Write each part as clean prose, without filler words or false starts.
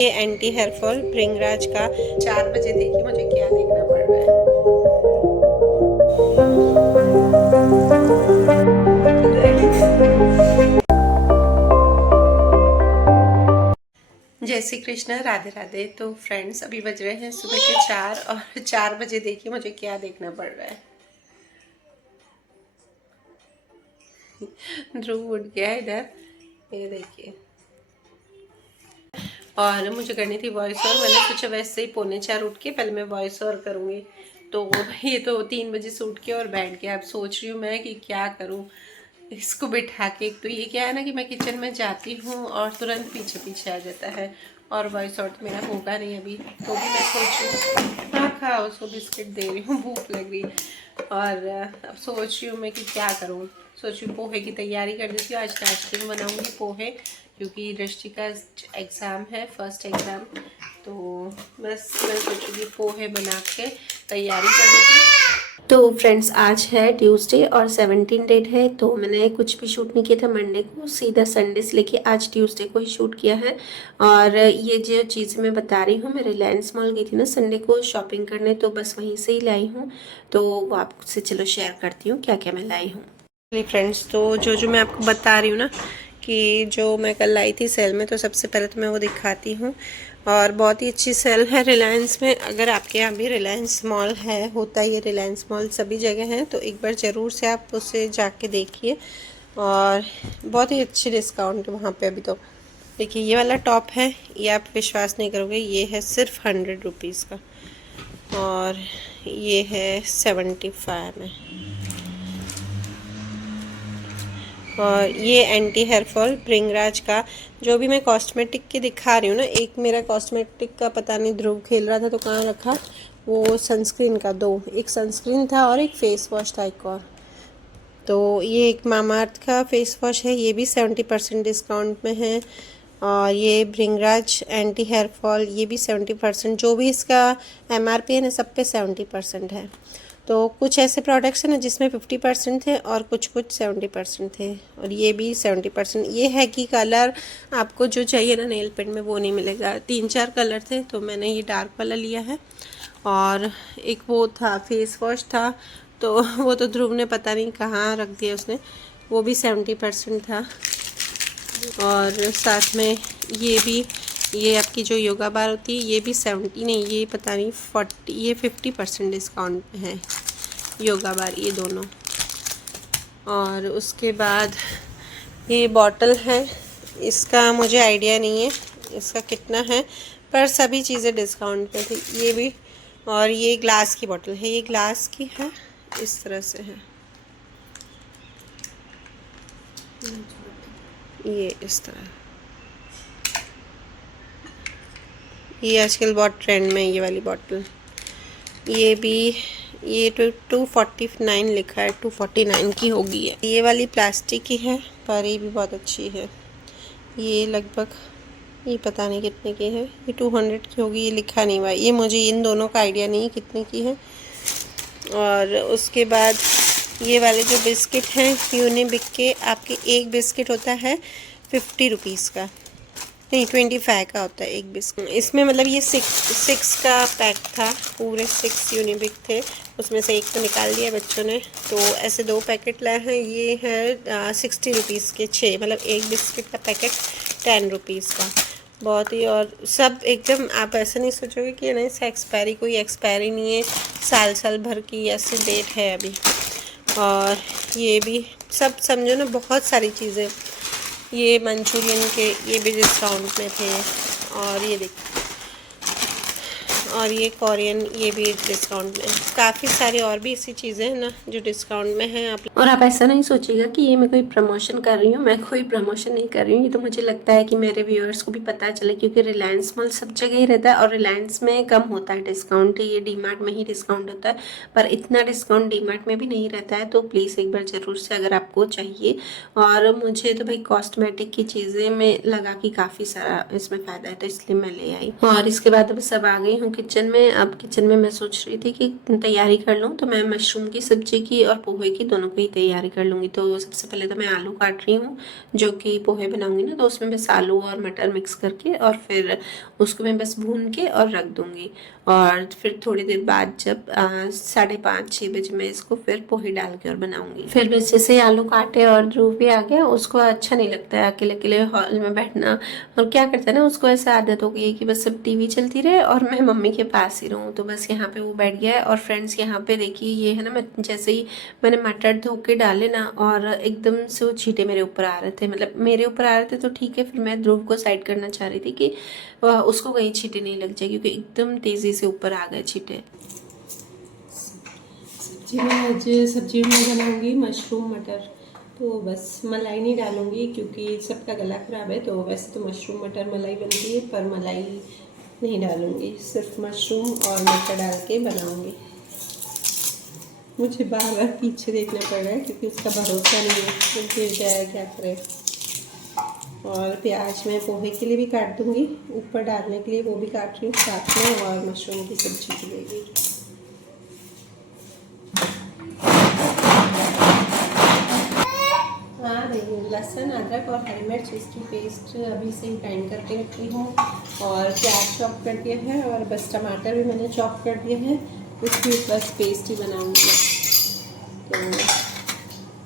ये anti hair fall भृंगराज का 4 बजे देखिए मुझे क्या देखना पड़ रहा है। जय श्री कृष्ण, राधे राधे। तो फ्रेंड्स अभी बज रहे हैं सुबह के 4 और 4 बजे देखिए मुझे क्या देखना पड़ रहा है। ध्रुव उठ गया है इधर, ये देखिए। और मुझे करनी थी वॉइस ओवर, मैंने सोचा वैसे ही 3:45 उठ के पहले मैं वॉइस ओवर करूँगी। तो ये तो 3 बजे से उठ के और बैठ गया। अब सोच रही हूँ मैं कि क्या करूँ इसको बिठा के। एक तो ये क्या है ना कि मैं किचन में जाती हूँ और तुरंत पीछे पीछे आ जाता है, और वॉइस ओवर तो मेरा होगा नहीं अभी। तो भी मैं सोच रही हूँ हाँ खाओ, उसको बिस्किट दे रही हूँ, भूख लग रही। और अब सोच रही हूँ मैं कि क्या करूँ। सोच रही हूँ पोहे की तैयारी कर देती हूँ। आज नाश्ते में बनाऊँगी पोहे, क्योंकि दृष्टि का एग्ज़ाम है, फर्स्ट एग्ज़ाम। तो बस मैं सोचूँगी पोहे बना के तैयारी कर देती। तो फ्रेंड्स आज है ट्यूसडे और 17 डेट है, तो मैंने कुछ भी शूट नहीं किया था मंडे को, सीधा संडे से लेके आज ट्यूसडे को ही शूट किया है। और ये जो चीज़ें मैं बता रही हूँ, मैं रिलायंस मॉल गई थी ना संडे को शॉपिंग करने, तो बस वहीं से ही लाई हूँ। तो वो आपसे चलो शेयर करती हूँ क्या क्या मैं लाई हूँ। फ्रेंड्स तो जो मैं आपको बता रही हूँ ना कि जो मैं कल लाई थी सेल में, तो सबसे पहले तो मैं वो दिखाती हूँ। और बहुत ही अच्छी सेल है रिलायंस में। अगर आपके यहाँ भी रिलायंस मॉल है, होता ही है रिलायंस मॉल सभी जगह हैं, तो एक बार ज़रूर से आप उसे जाके देखिए। और बहुत ही अच्छी डिस्काउंट है वहाँ पे अभी। तो देखिए ये वाला टॉप है, ये आप विश्वास नहीं करोगे, ये है सिर्फ 100 रुपीज़ का, और ये है 75 में। और ये एंटी हेयर फॉल भृंगराज का, जो भी मैं कॉस्मेटिक की दिखा रही हूँ ना, एक मेरा कॉस्मेटिक का पता नहीं ध्रुव खेल रहा था तो कहाँ रखा, वो सनस्क्रीन का एक सनस्क्रीन था और एक फेस वॉश था एक और। तो ये एक मामाअर्थ का फेस वॉश है, ये भी 70% डिस्काउंट में है। और ये भृंगराज एंटी हेयर फॉल, ये भी 70%, जो भी इसका MRP है ना सब पे 70% है। तो कुछ ऐसे प्रोडक्ट्स हैं ना जिसमें 50% थे और कुछ 70% थे, और ये भी 70%। ये है कि कलर आपको जो चाहिए ना नेल पेंट में वो नहीं मिलेगा। 3-4 कलर थे तो मैंने ये डार्क वाला लिया है। और एक वो था फेस वॉश था, तो वो तो ध्रुव ने पता नहीं कहाँ रख दिया उसने, वो भी 70% था। और साथ में ये भी, ये आपकी जो योगा बार होती है, ये भी 70 नहीं, ये पता नहीं 40, ये 50% डिस्काउंट में है योगा बार, ये दोनों। और उसके बाद ये बॉटल है, इसका मुझे आइडिया नहीं है इसका कितना है, पर सभी चीज़ें डिस्काउंट में थी ये भी। और ये ग्लास की बॉटल है, ये ग्लास की है, इस तरह से है ये, इस तरह। ये आजकल बहुत ट्रेंड में है ये वाली बॉटल। ये भी, ये 249 लिखा है, 249 की होगी है। ये वाली प्लास्टिक की है, पर ये भी बहुत अच्छी है। ये लगभग, ये पता नहीं कितने की है, ये 200 की होगी, ये लिखा नहीं हुआ। ये मुझे इन दोनों का आइडिया नहीं है कितने की है। और उसके बाद ये वाले जो बिस्किट हैं यूनिबिक के, आपके एक बिस्किट होता है 50 रुपीज़ का, नहीं 25 का होता है एक बिस्किट। इसमें मतलब ये 6 का पैक था, पूरे 6 यूनिबिक थे, उसमें से एक तो निकाल दिया बच्चों ने। तो ऐसे 2 पैकेट लाए हैं, ये है 60 रुपीज़ के 6, मतलब एक बिस्किट का पैकेट 10 रुपीज़ का। बहुत ही, और सब एकदम, आप ऐसा नहीं सोचोगे कि नहीं इसका एक्सपायरी, कोई एक्सपायरी नहीं है, साल भर की ऐसी डेट है अभी। और ये भी सब समझो ना, बहुत सारी चीज़ें। ये मंचूरियन के ये भी डिस्काउंट में थे। और ये देखिए, और ये कोरियन, ये भी डिस्काउंट में। काफ़ी सारी और भी ऐसी चीज़ें हैं ना जो डिस्काउंट में हैं। और आप ऐसा नहीं सोचिएगा कि ये मैं कोई प्रमोशन कर रही हूँ, मैं कोई प्रमोशन नहीं कर रही हूँ। ये तो मुझे लगता है कि मेरे व्यूअर्स को भी पता चले, क्योंकि रिलायंस मॉल सब जगह ही रहता है और रिलायंस में कम होता है डिस्काउंट, ये डीमार्ट में ही डिस्काउंट होता है, पर इतना डिस्काउंट डीमार्ट में भी नहीं रहता है। तो प्लीज़ एक बार ज़रूर से अगर आपको चाहिए। और मुझे तो भाई कॉस्मेटिक की चीज़ें में लगा कि काफ़ी सारा इसमें फ़ायदा है, तो इसलिए मैं ले आई। और इसके बाद अब सब आ गई हूँ किचन में। अब किचन में मैं सोच रही थी कि तैयारी कर लूँ, तो मैं मशरूम की सब्ज़ी की और पोहे की दोनों की तैयारी कर लूँगी। तो सबसे पहले तो मैं आलू काट रही हूँ, जो कि पोहे बनाऊँगी ना, तो उसमें बस आलू और मटर मिक्स करके और फिर उसको मैं बस भून के और रख दूँगी। और फिर थोड़ी देर बाद जब 5:30-6 बजे मैं इसको फिर पोहे डाल के और बनाऊँगी। फिर बस जैसे ही आलू काटे और ध्रुव भी आ गया, उसको अच्छा नहीं लगता है अकेले अकेले हॉल में बैठना, और क्या करता है ना, उसको ऐसा आदत हो गई है कि बस सब टीवी चलती रहे और मैं मम्मी के पास ही रहूँ। तो बस यहाँ पे वो बैठ गया है। और फ्रेंड्स यहाँ पे देखिए, ये है ना, मैं जैसे ही मैंने मटर धो के डाले ना, और एकदम से वो छींटे मेरे ऊपर आ रहे थे, मतलब मेरे ऊपर आ रहे थे तो ठीक है, फिर मैं ध्रुव को साइड करना चाह रही थी कि उसको कहीं छींटे नहीं लग जाए, क्योंकि एकदम तेज़ी से ऊपर आ गए छींटे। सब्जी में बनाऊंगी मशरूम मटर। तो बस मलाई नहीं डालूंगी क्योंकि सबका गला ख़राब है, तो वैसे तो मशरूम मटर मलाई बनती है, पर मलाई नहीं डालूंगी, सिर्फ मशरूम और मटर डाल के बनाऊंगी। मुझे बार बार पीछे देखना पड़ रहा है क्योंकि उसका भरोसा नहीं है, तो गिर जाए, क्या करें। और प्याज मैं पोहे के लिए भी काट दूंगी, ऊपर डालने के लिए वो भी काट रही हूँ साथ में, और मशरूम की सब्जी के लिए भी। हाँ नहीं, लहसुन अदरक और हरी मिर्च इसकी पेस्ट अभी से ग्राइंड करके रखी हूँ, और प्याज चॉप कर दिया है, और बस टमाटर भी मैंने चॉप कर दिया है, इसकी बस पेस्ट ही बनाऊँगी। तो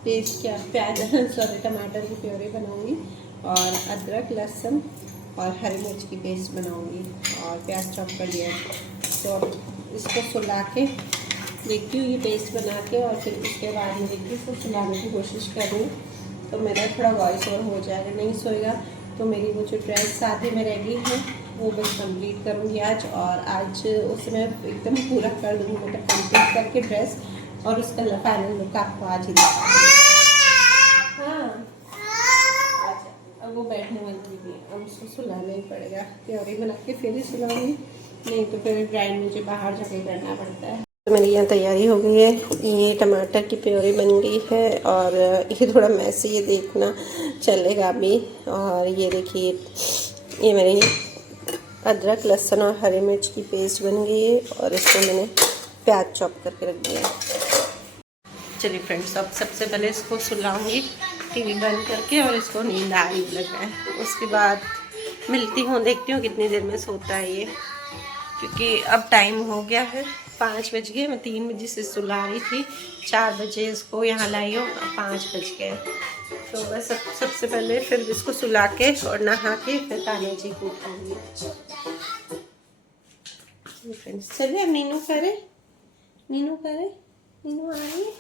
पेस्ट क्या, प्याज सॉरी टमाटर की प्योरी बनाऊँगी, और अदरक लहसुन और हरी मिर्च की पेस्ट बनाऊँगी, और प्याज चॉप कर दिया है। तो इसको सुला के देखती हूँ ये पेस्ट बना के, और फिर उसके बाद में देखती हूँ इसको सुलाने की कोशिश कर रही हूँ, तो मेरा थोड़ा वॉइस ओवर हो जाएगा। नहीं सोएगा तो मेरी वो जो ड्रेस शादी में रेडी है वो बस कंप्लीट करूँगी आज, और आज उसे मैं एकदम पूरा कर दूँगी, मतलब कंप्लीट करके ड्रेस, और उसका फाइनल लुक आपको आज ही हाँ अच्छा, अब वो बैठने वाली भी है, अब उसको सुलाना ही पड़ेगा, प्योरी बना के फिर ही सुलाऊंगी, नहीं तो फिर ग्राइंड मुझे बाहर जाके करना पड़ता है। तो मेरी यहाँ तैयारी हो गई है, ये टमाटर की प्योरी बन गई है, और ये थोड़ा मैसी ये देखना चलेगा अभी। और ये देखिए, ये मेरी अदरक लहसुन और हरी मिर्च की पेस्ट बन गई है, और इसको मैंने प्याज चॉप करके रख दिया। चलिए फ्रेंड्स, अब सबसे पहले इसको सुलाऊंगी टीवी बंद करके, और इसको नींद आ रही लग रहा है, उसके बाद मिलती हूँ, देखती हूँ कितनी देर में सोता है ये, क्योंकि अब टाइम हो गया है, 5 बज गए। मैं 3 बजे से सुला रही थी, 4 बजे इसको यहाँ लाई हूँ, 5 बज गए। तो बस सबसे पहले फिर इसको सुला के और नहा के फिर तानिया जी को उठाऊंगी। फ्रेंड्स चलिए, अब नीनू करे, नीनू करे, नीनू आ रही है,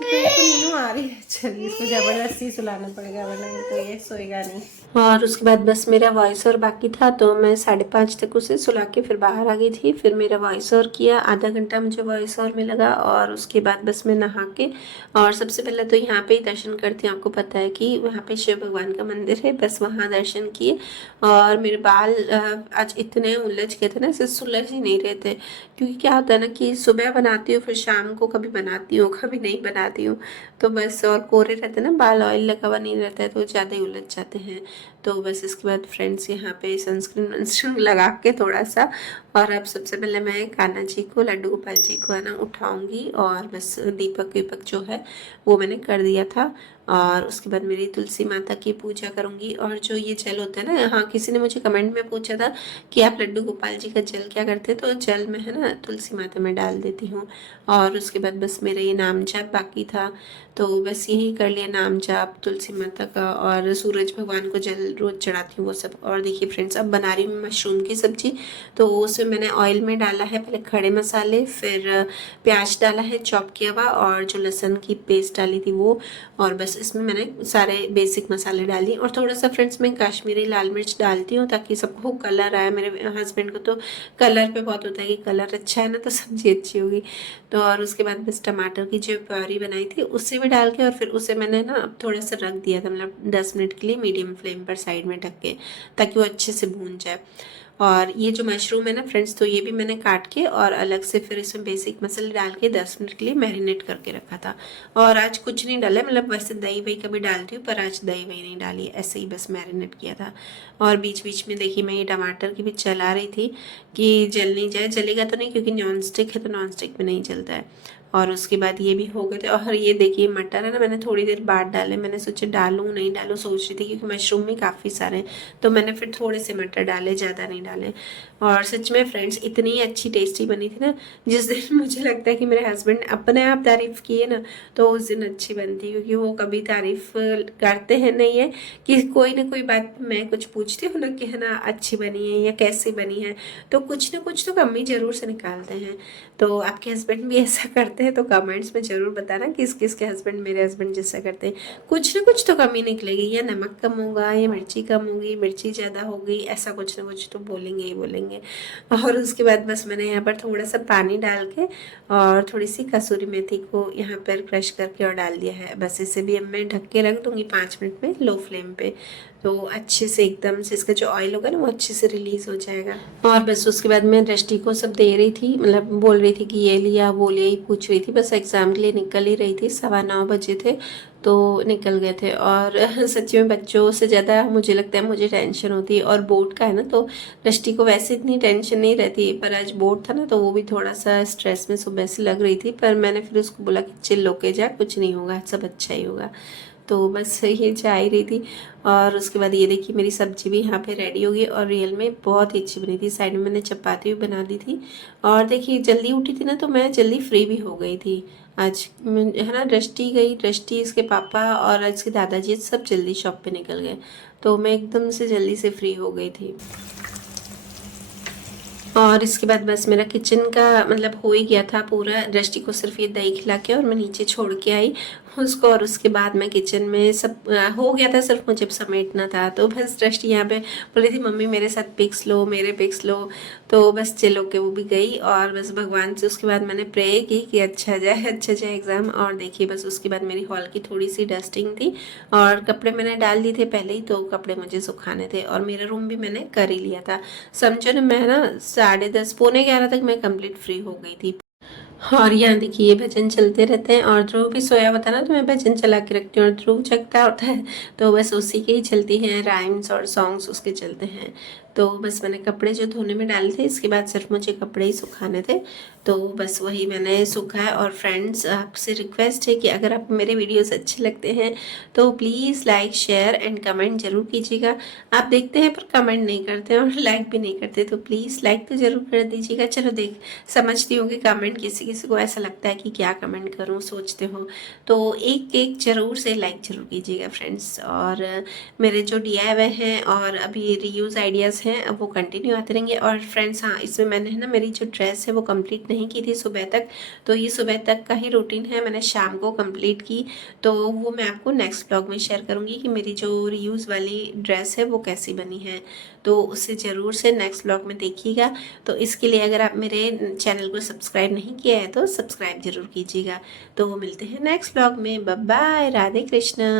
नीनू आ रही है। चलिए, इसको ज़बरदस्ती सुलाना पड़ेगा, वरना तो ये सोएगा नहीं। और उसके बाद बस मेरा वॉइस ओवर बाकी था, तो मैं 5:30 तक उसे सुला के फिर बाहर आ गई थी। फिर मेरा वॉइस ओवर किया, आधा घंटा मुझे वॉइस ओवर में लगा, और उसके बाद बस मैं नहा के, और सबसे पहले तो यहाँ पे ही दर्शन करती हूँ। आपको पता है कि वहाँ पे शिव भगवान का मंदिर है, बस वहाँ दर्शन किए। और मेरे बाल आज इतने उलझ गए थे ना, ऐसे सुलझ ही नहीं रहे थे, क्योंकि क्या होता है ना कि सुबह बनाती हूँ, फिर शाम को कभी बनाती हूँ, कभी नहीं बनाती हूँ, तो बस, और कोरे रहते हैं ना बाल, ऑयल लगा हुआ नहीं रहता है, तो ज़्यादा ही उलझ जाते हैं। तो बस इसके बाद फ्रेंड्स यहाँ पे सनस्क्रीन लगा के थोड़ा सा, और अब सबसे पहले मैं कान्हा जी को, लड्डू गोपाल जी को है ना उठाऊंगी, और बस दीपक वीपक जो है वो मैंने कर दिया था, और उसके बाद मेरी तुलसी माता की पूजा करूंगी। और जो ये जल होता है ना, हाँ किसी ने मुझे कमेंट में पूछा था कि आप लड्डू गोपाल जी का जल क्या करते हैं, तो जल में है ना तुलसी माता में डाल देती हूँ। और उसके बाद बस मेरा ये नाम जाप बाकी था, तो बस यही कर लिया, नाम जाप तुलसी माता का, और सूरज भगवान को जल रोज़ चढ़ाती हूँ वो सब। और देखिए फ्रेंड्स, अब बना रही हूँ मशरूम की सब्ज़ी। तो उसमें मैंने ऑयल में डाला है पहले खड़े मसाले, फिर प्याज डाला है चॉप किया हुआ, और जो लहसुन की पेस्ट डाली थी वो, और बस इसमें मैंने सारे बेसिक मसाले डाली, और थोड़ा सा फ्रेंड्स मैं काश्मीरी लाल मिर्च डालती हूँ ताकि सबको कलर आए। मेरे हस्बैंड को तो कलर पे बहुत होता है कि कलर अच्छा है ना तो सब्ज़ी अच्छी होगी। तो और उसके बाद बस टमाटर की जो प्योरी बनाई थी उससे भी डाल के, और फिर उसे मैंने ना थोड़ा सा रख दिया था, मतलब 10 मिनट के लिए मीडियम फ्लेम पर साइड में ढक के, ताकि वो अच्छे से भून जाए। और ये जो मशरूम है ना फ्रेंड्स, तो ये भी मैंने काट के और अलग से फिर इसमें बेसिक मसाले डाल के 10 मिनट के लिए मैरिनेट करके रखा था। और आज कुछ नहीं डाला, मतलब वैसे दही वही कभी डालती हूँ, पर आज दही वही नहीं डाली, ऐसे ही बस मैरिनेट किया था। और बीच बीच में देखिए मैं ये टमाटर की भी चला रही थी कि जल नहीं जाए। जलेगा तो नहीं क्योंकि नॉन स्टिक है, तो नॉन स्टिक में नहीं जलता है। और उसके बाद ये भी हो गए थे। और ये देखिए मटर है ना, मैंने थोड़ी देर बाद डाले, मैंने सोचा डालूँ नहीं डालूँ सोच रही थी, क्योंकि मशरूम में काफ़ी सारे हैं, तो मैंने फिर थोड़े से मटर डाले, ज़्यादा नहीं डाले। और सच में फ्रेंड्स इतनी अच्छी टेस्टी बनी थी ना, जिस दिन मुझे लगता है कि मेरे हस्बैंड अपने आप तारीफ़ किए ना, तो उस दिन अच्छी बनती, क्योंकि वो कभी तारीफ़ करते हैं नहीं है कि कोई ना कोई बात मैं कुछ पूछती हूँ ना कि है ना अच्छी बनी है या कैसी बनी है, तो कुछ ना कुछ तो कमी ज़रूर से निकालते हैं। तो आपके हस्बैंड भी ऐसा करते हैं तो कमेंट्स में ज़रूर बताना किस किस के हस्बैंड मेरे हस्बैंड जैसा करते हैं। कुछ ना कुछ तो कमी निकलेगी, या नमक कम होगा, या मिर्ची कम होगी, मिर्ची ज़्यादा होगी, ऐसा कुछ ना कुछ तो बोलेंगे ही बोलेंगे। और उसके बाद बस मैंने यहाँ पर थोड़ा सा पानी डाल के और थोड़ी सी कसूरी मेथी को यहाँ पर क्रश करके और डाल दिया है। बस इसे भी अब मैं ढक के रख दूँगी 5 मिनट में लो फ्लेम पे, तो अच्छे से एकदम से इसका जो ऑयल होगा ना वो अच्छे से रिलीज़ हो जाएगा। और बस उसके बाद मैं दृष्टि को सब दे रही थी, मतलब बोल रही थी कि ये लिया वो लिया ही पूछ रही थी, बस एग्ज़ाम के लिए निकल ही रही थी, 9:15 बजे थे तो निकल गए थे। और सच्ची में बच्चों से ज़्यादा मुझे लगता है मुझे टेंशन होती है, और बोर्ड का है ना, तो दृष्टि को वैसे इतनी टेंशन नहीं रहती, पर आज बोर्ड था ना तो वो भी थोड़ा सा स्ट्रेस में सुबह से लग रही थी। पर मैंने फिर उसको बोला कि चिल होके जा, कुछ नहीं होगा, सब अच्छा ही होगा। तो बस ये जा ही रही थी। और उसके बाद ये देखिए मेरी सब्जी भी यहाँ पे रेडी होगी, और रियल में बहुत ही अच्छी बनी थी। साइड में मैंने चपाती भी बना दी थी, और देखिए जल्दी उठी थी ना तो मैं जल्दी फ्री भी हो गई थी आज, है ना। दृष्टि गई, दृष्टि इसके पापा और इसके दादाजी सब जल्दी शॉप पे निकल गए, तो मैं एकदम से जल्दी से फ्री हो गई थी। और इसके बाद बस मेरा किचन का मतलब हो ही गया था पूरा। दृष्टि को सिर्फ ये दही खिला के और मैं नीचे छोड़ के आई उसको, और उसके बाद मैं किचन में सब हो गया था, सिर्फ मुझे समेटना था। तो बस दृष्टि यहाँ पे बोल रही थी मम्मी मेरे साथ पिक्स लो, मेरे पिक्स लो, तो बस चिल होके वो भी गई। और बस भगवान से उसके बाद मैंने प्रे की कि अच्छा जाए एग्ज़ाम। और देखिए बस उसके बाद मेरी हॉल की थोड़ी सी डस्टिंग थी, और कपड़े मैंने डाल दिए थे पहले ही, तो कपड़े मुझे सुखाने थे। और मेरा रूम भी मैंने कर ही लिया था, समझो ना। मैं ना 10:30 11:45 तक मैं कंप्लीट फ्री हो गई थी। और यहाँ देखिए ये भजन चलते रहते हैं, और ध्रुव भी सोया हुआ था ना तो मैं भजन चला के रखती हूँ, और ध्रुव जगता होता है तो बस उसी के ही चलती हैं, राइम्स और सॉन्ग्स उसके चलते हैं। तो बस मैंने कपड़े जो धोने में डाले थे, इसके बाद सिर्फ मुझे कपड़े ही सुखाने थे, तो बस वही मैंने सुखाया। और फ्रेंड्स आपसे रिक्वेस्ट है कि अगर आप मेरे वीडियोस अच्छे लगते हैं तो please like share and comment ज़रूर कीजिएगा। आप देखते हैं पर कमेंट नहीं करते और लाइक भी नहीं करते, तो प्लीज़ लाइक तो ज़रूर कर दीजिएगा। चलो समझती हूँ कि कमेंट किसी किसी को ऐसा लगता है कि क्या कमेंट करूँ, सोचते हो, तो एक एक ज़रूर से लाइक ज़रूर कीजिएगा फ्रेंड्स। और मेरे जो DIY हैं और अभी रीयूज़ आइडियाज़ हैं अब वो कंटिन्यू आते रहेंगे। और फ्रेंड्स हाँ, इसमें मैंने है ना मेरी जो ड्रेस है वो कंप्लीट नहीं की थी सुबह तक, तो ये सुबह तक का ही रूटीन है, मैंने शाम को कंप्लीट की, तो वो मैं आपको नेक्स्ट ब्लॉग में शेयर करूँगी कि मेरी जो रीयूज़ वाली ड्रेस है वो कैसी बनी है, तो उसे ज़रूर से नेक्स्ट ब्लॉग में देखिएगा। तो इसके लिए अगर आप मेरे चैनल को सब्सक्राइब नहीं किया है तो सब्सक्राइब ज़रूर कीजिएगा। तो मिलते हैं नेक्स्ट ब्लॉग में, बाय बाय, राधे कृष्णा।